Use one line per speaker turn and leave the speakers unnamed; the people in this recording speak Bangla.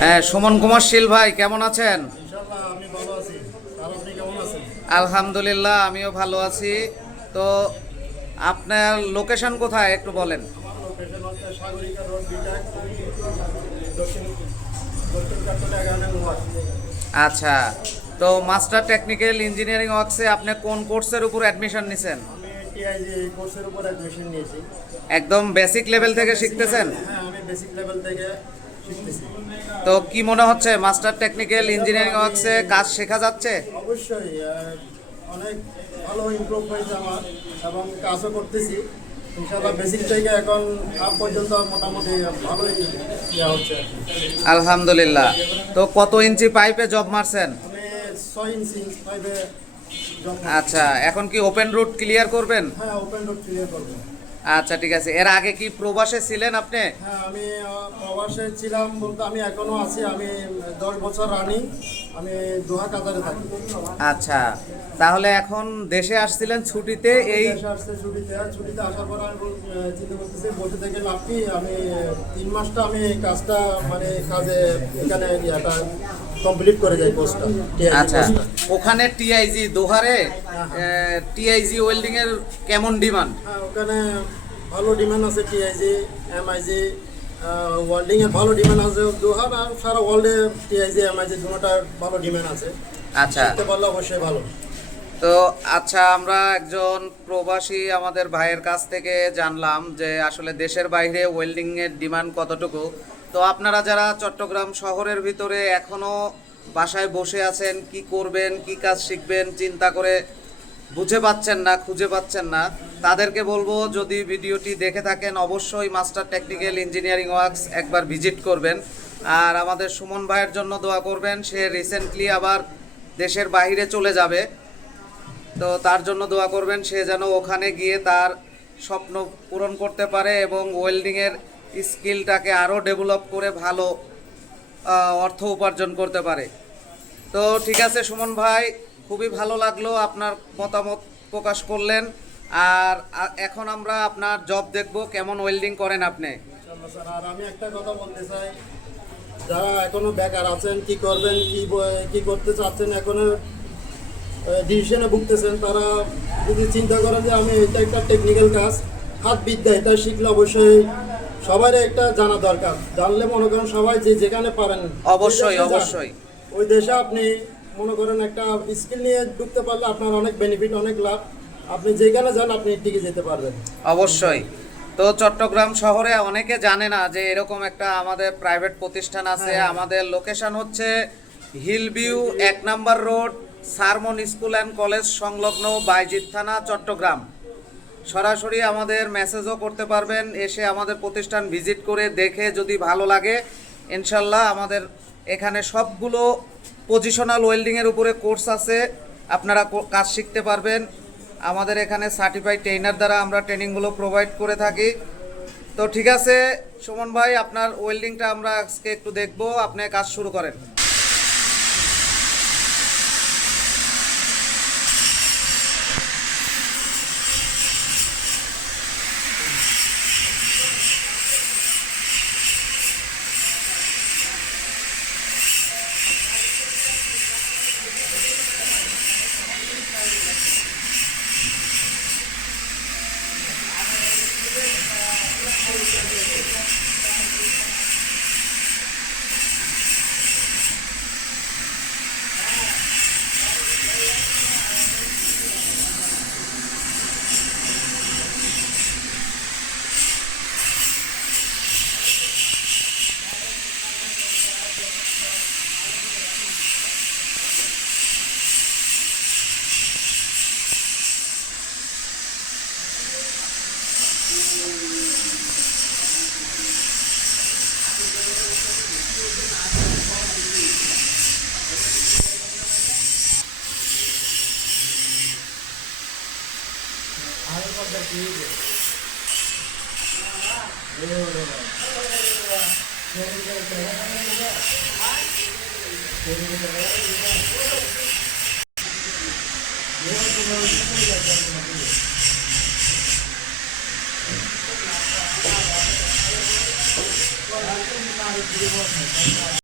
হ্যাঁ সুমন কুমার শীল ভাই কেমন আছেন? আলহামদুলিল্লাহ আমিও ভালো আছি। তো আপনার লোকেশন কোথায় একটু বলেন। আচ্ছা তো মাস্টার টেকনিক্যাল ইঞ্জিনিয়ারিং ওয়ার্কসে আপনি কোন কোর্সের উপর অ্যাডমিশন নিছেন? একদম বেসিক লেভেল থেকে শিখতেছেন?
হ্যাঁ আমি বেসিক লেভেল থেকে
তো কি মনে হচ্ছে মাস্টার টেকনিক্যাল ইঞ্জিনিয়ারিং ওয়ার্কসে কাজ শেখা যাচ্ছে?
অবশ্যই অনেক ভালো ইমপ্রুভ হয়েছে আমার এবং কাজও করতেছি। ইনশাল্লাহ বেসিক থেকে এখন আপ পর্যন্ত মোটামুটি ভালোই ইয়া হচ্ছে।
আলহামদুলিল্লাহ। তো কত ইঞ্চি পাইপে জব মারছেন?
আমি ছয় ইঞ্চি ফাইভে
আচ্ছা এখন কি ওপেন রুট ক্লিয়ার করবেন?
হ্যাঁ ওপেন রোড ক্লিয়ার করব।
আচ্ছা ঠিক আছে। এর আগে কি প্রবাসে ছিলেন আপনি?
হ্যাঁ আমি প্রবাসে ছিলাম বলতে আমি এখনও আছি। আমি দশ বছর রানিং। আমি দোহা কাতারে থাকি।
আচ্ছা তাহলে এখন দেশে আসছিলেন ছুটিতে এই
দেশে আসছে ছুটিতে। ছুটিতে আসার পর আমি চিন্তা করতেছি বসে থেকে লাভ কি? আমি তিন মাসটা আমি কাজটা মানে কাজে এখানে ইয়াটা কমপ্লিট করে যাই কোর্সটা
আচ্ছা ওখানে টিআইজি দোহারে টিআইজি ওয়েল্ডিং এর কেমন ডিমান্ড
হ্যাঁ ওখানে ভালো ডিমান্ড আছে টিআইজি এম এমআইজি ওয়ার্ল্ডিং এর ভালো ডিমান্ড আছে। দোহার আর সারা ওয়ার্ল্ডে টিআইজি এমআইজি দুটোটার ভালো ডিমান্ড আছে।
আচ্ছা।
পারলে অবশ্যই ভালো।
তো আচ্ছা আমরা একজন প্রবাসী আমাদের ভাইয়ের কাছ থেকে জানলাম যে আসলে দেশের বাইরে ওয়েল্ডিং এর ডিমান্ড কতটুকু। তো আপনারা যারা চট্টগ্রাম শহরের ভিতরে এখনও বাসায় বসে আছেন কি করবেন কি কাজ শিখবেন চিন্তা করে বুঝে পাচ্ছেন না, খুঁজে পাচ্ছেন না। তাদেরকে বলব, যদি ভিডিওটি দেখে থাকেন, অবশ্যই মাস্টার টেকনিক্যাল ইঞ্জিনিয়ারিং ওয়ার্কস একবার ভিজিট করবেন। আর আমাদের সুমন ভাইয়ের জন্য দোয়া করবেন, সে রিসেন্টলি আবার দেশের বাইরে চলে যাবে। তো তার জন্য দোয়া করবেন, সে যেন ওখানে গিয়ে তার স্বপ্ন পূরণ করতে পারে এবং ওয়েল্ডিংয়ের স্কিলটাকে আরও ডেভেলপ করে ভালো অর্থ উপার্জন করতে পারে। তো ঠিক আছে সুমন ভাই খুবই ভালো লাগল আপনার মতামত প্রকাশ করলেন আর এখন আমরা আপনার জব দেখব কেমন ওয়েল্ডিং করেন আপনি
আর আমি একটা কথা বলতে চাই যারা এখনও বেকার আছেন কি করবেন কি কি করতে চাচ্ছেন এখনও ডিসিশনে ভুগতেছেন তারা যদি চিন্তা করেন যে আমি এটা একটা টেকনিক্যাল কাজ হাত বিদ্যা এটা শিখলে অবশ্যই সবার একটা জানা দরকার জানলে মনে করেন সবাই যে যেখানে পারেন
অবশ্যই। অবশ্যই।
ওই দেশে আপনি মনে করেন একটা স্কিল নিয়ে ঢুকতে পারলে আপনার অনেক বেনিফিট অনেক লাভ। আপনি যেখানে যান আপনি টিকে যেতে পারবেন।
অবশ্যই। তো চট্টগ্রাম শহরে অনেকে জানে না যে এরকম একটা আমাদের প্রাইভেট প্রতিষ্ঠান আছে।
হ্যাঁ।
আমাদের লোকেশন হচ্ছে হিলভিউ এক নাম্বার রোড সারমন স্কুল অ্যান্ড কলেজ সংলগ্ন বাইজিৎ থানা চট্টগ্রাম। সরাসরি আমাদের মেসেজও করতে পারবেন এসে আমাদের প্রতিষ্ঠান ভিজিট করে দেখে যদি ভালো লাগে ইনশাল্লাহ আমাদের এখানে সবগুলো পজিশনাল ওয়েল্ডিংয়ের উপরে কোর্স আছে। আপনারা কাজ শিখতে পারবেন। আমাদের এখানে সার্টিফাইড ট্রেনার দ্বারা আমরা ট্রেনিংগুলো প্রোভাইড করে থাকি। তো ঠিক আছে, সুমন ভাই, আপনার ওয়েল্ডিংটা আমরা আজকে একটু দেখব। আপনি কাজ শুরু করেন। Thank you.
ಪದ್ಧತಿ ಇದೆ ದೇವರು ತೆರಿಗೆ ತೆರಳಿಲ್ಲ ತೆರಿಗೆ ತೆರಳಿಲ್ಲ ದೇವರು ಮಕ್ಕಳಿಗೆ Thank you.